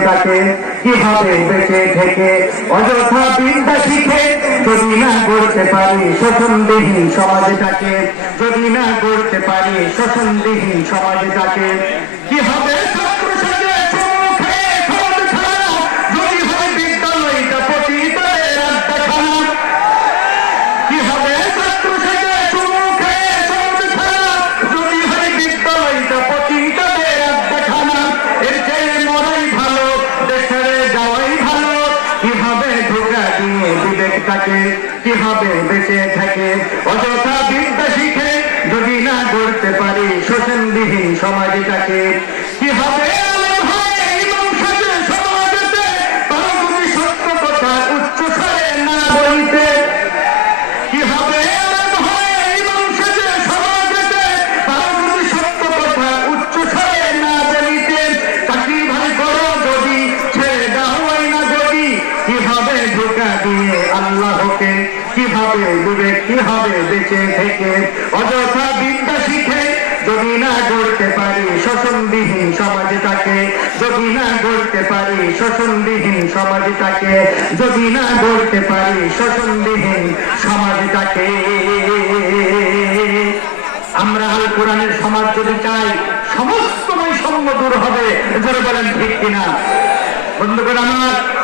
তাকে কীভাবে বেঁচে থেকে অযথা বিদ্যা শিখে যদি না করতে পারি শোষণবিহীন সমাজটাকে, যদি না করতে পারি শোষণবিহীন সমাজটাকে কি হবে ছাত্র সেজে কীভাবে ধোকা দিয়ে বিবেকটাকে কীভাবে বেঁচে থাকে? অযথা বিদ্যা শিখে যদি না করতে পারি, শোষণবিহীন সমাজটাকে ধোকা দিয়ে আল্লাহকে কীভাবে বিবেক কীভাবে বেঁচে থেকে অযথা বিদ্যা শিখে যদি না গড়তে পারি শোষণবিহীন সমাজটাকে, যদি না গড়তে পারি শোষণবিহীন সমাজটাকে, যদি না গড়তে পারি শোষণবিহীন সমাজটাকে। আমরা আল কোরআনের সমাজ যদি চাই সমস্ত বৈষম্য দূর হবে। ধরে বলেন ঠিক কিনা? বন্ধুগণ আমার